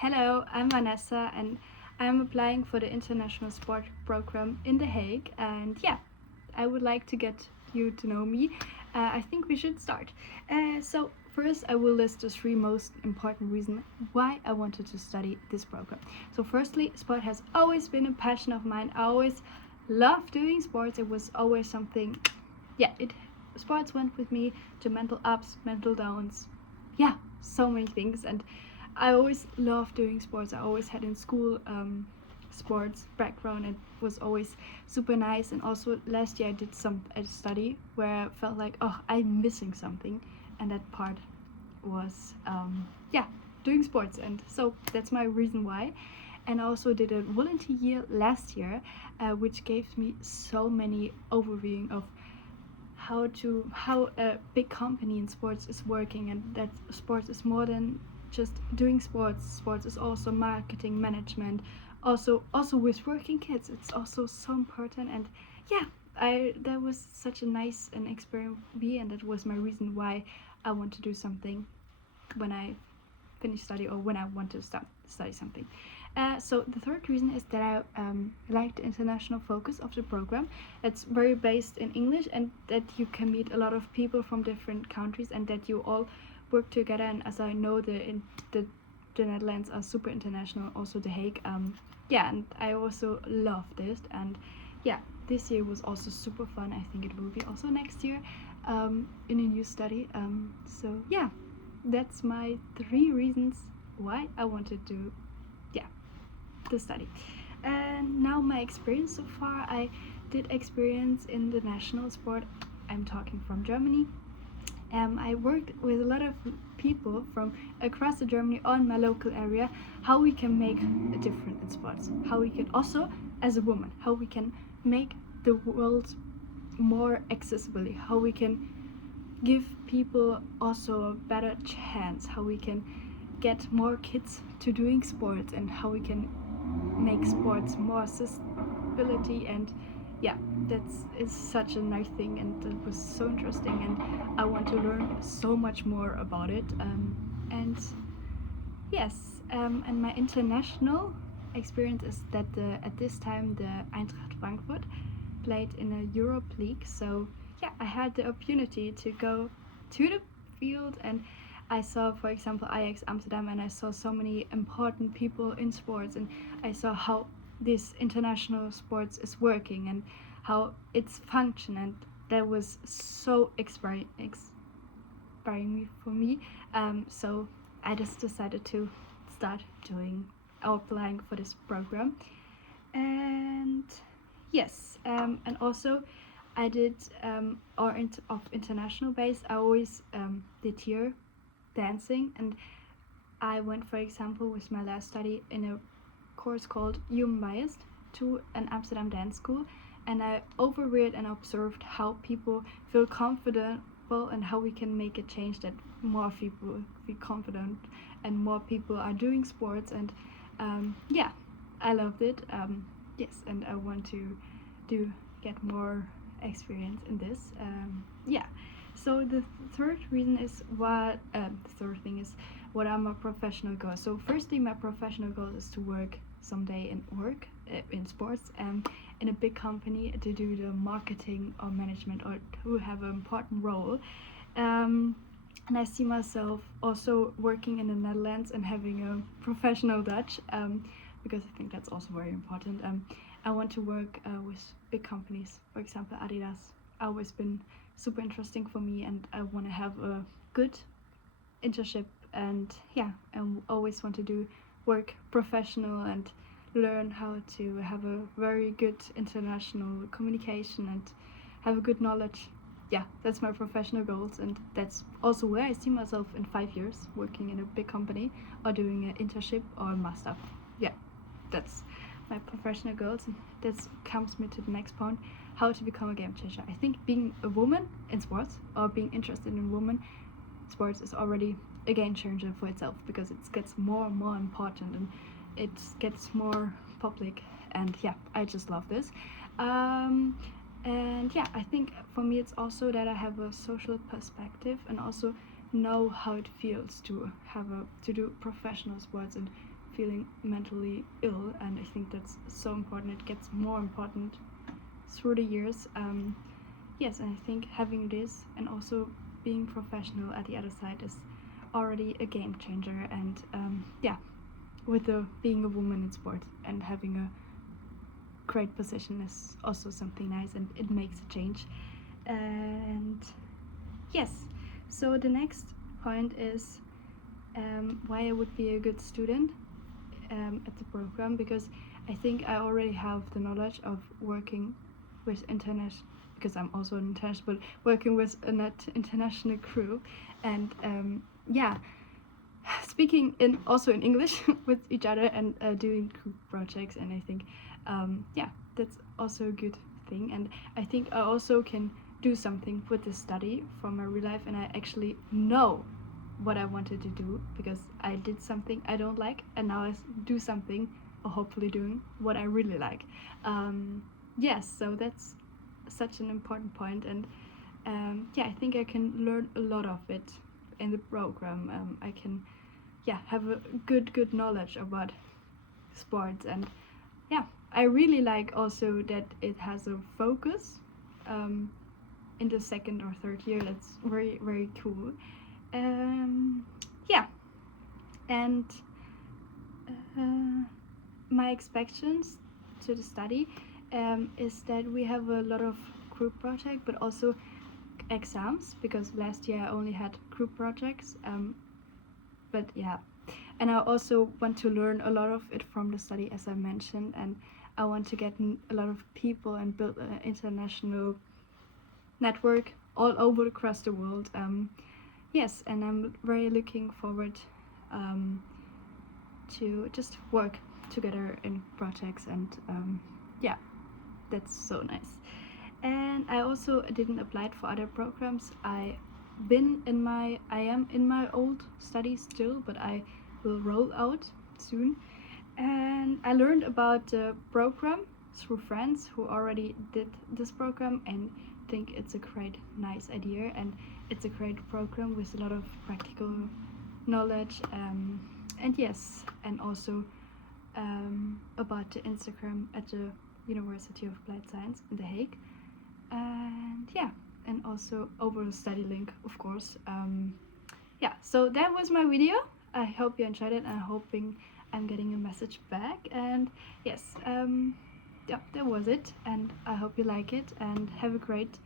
Hello, I'm Vanessa and I'm applying for the international sport program in The Hague. And yeah, I would like to get you to know me. I think we should start. First, I will list the three most important reasons why I wanted to study this program. So, firstly, sport has always been a passion of mine. I always loved doing sports. It was always something, sports went with me to mental ups, mental downs. Yeah, so many things. And I always loved doing sports. I always had in school sports background and was always super nice. And also last year I did a study where I felt like, oh, I'm missing something, and that part was doing sports. And so that's my reason why. And I also did a volunteer year last year, which gave me so many overviewing of how a big company in sports is working, and that sports is more than just doing sports. Sports is also marketing, management, also with working kids. It's also so important. And yeah, that was such a nice and experience for me, and that was my reason why I want to do something when I finish study, or when I want to study something. So the third reason is that I like the international focus of the program. It's very based in English, and that you can meet a lot of people from different countries, and that you all work together. And as I know, the Netherlands are super international, also The Hague. And I also love this. And yeah, this year was also super fun. I think it will be also next year in a new study. So yeah, that's my three reasons why I wanted to the study. And now my experience so far, I did experience in the national sport. I'm talking from Germany. I worked with a lot of people from across the Germany on my local area, how we can make a difference in sports, how we can also, as a woman, how we can make the world more accessible, how we can give people also a better chance, how we can get more kids to doing sports, and how we can make sports more sustainability. And yeah, is such a nice thing, and it was so interesting, and I want to learn so much more about it. And yes, and my international experience is that at this time the Eintracht Frankfurt played in a Europe League. So yeah, I had the opportunity to go to the field, and I saw, for example, Ajax Amsterdam, and I saw so many important people in sports, and I saw how this international sports is working and how it's function, and that was so inspiring for me. So I just decided to start doing or applying for this program. And yes, and also I did of international base. I always did here dancing, and I went, for example, with my last study in a course called Human Bias to an Amsterdam dance school, and I overread and observed how people feel confident, and how we can make a change that more people feel confident and more people are doing sports. And I loved it. Yes, and I want to get more experience in this. So the third reason is what are my professional goals. So firstly, my professional goal is to work someday in sports, in a big company, to do the marketing or management, or to have an important role. And I see myself also working in the Netherlands and having a professional Dutch, because I think that's also very important. I want to work with big companies, for example Adidas. Always been super interesting for me, and I want to have a good internship, and I always want to do work professional and learn how to have a very good international communication and have a good knowledge. Yeah, that's my professional goals, and that's also where I see myself in 5 years, working in a big company or doing an internship or a master. Yeah, that's my professional goals, and that comes me to the next point: how to become a game changer. I think being a woman in sports, or being interested in women sports, is already a game changer for itself, because it gets more and more important, and it gets more public. And yeah, I just love this. And yeah, I think for me it's also that I have a social perspective, and also know how it feels to do professional sports and feeling mentally ill, and I think that's so important. It gets more important through the years. Yes, and I think having this and also being professional at the other side is already a game changer. And yeah, with being a woman in sport and having a great position is also something nice, and it makes a change. And yes, so the next point is why I would be a good student at the program, because I think I already have the knowledge of working with international, because I'm also an international, but working with an international crew, and yeah, speaking also in English with each other, and doing group projects. And I think yeah, that's also a good thing. And I think I also can do something with this study from my real life, and I actually know what I wanted to do, because I did something I don't like, and now I do something, or hopefully doing what I really like. Yes, so that's such an important point. And yeah, I think I can learn a lot of it in the program. I can have a good knowledge about sports. And yeah, I really like also that it has a focus in the second or third year. That's very cool. Yeah, and my expectations to the study is that we have a lot of group project, but also exams, because last year I only had group projects. But yeah, and I also want to learn a lot of it from the study, as I mentioned, and I want to get a lot of people and build an international network all over across the world. Yes, and I'm very looking forward to just work together in projects, and yeah, that's so nice. And I also didn't apply for other programs. I am in my old study still, but I will roll out soon. And I learned about the program through friends who already did this program, and think it's a great nice idea, and it's a great program with a lot of practical knowledge. And yes, and also about the Instagram at the University of Applied Science in The Hague. And yeah, and also over the study link, of course. Yeah, so that was my video. I hope you enjoyed it, and I'm hoping I'm getting a message back. And yes, yeah, that was it, and I hope you like it, and have a great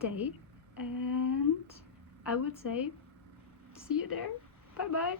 day. And I would say see you there. Bye bye.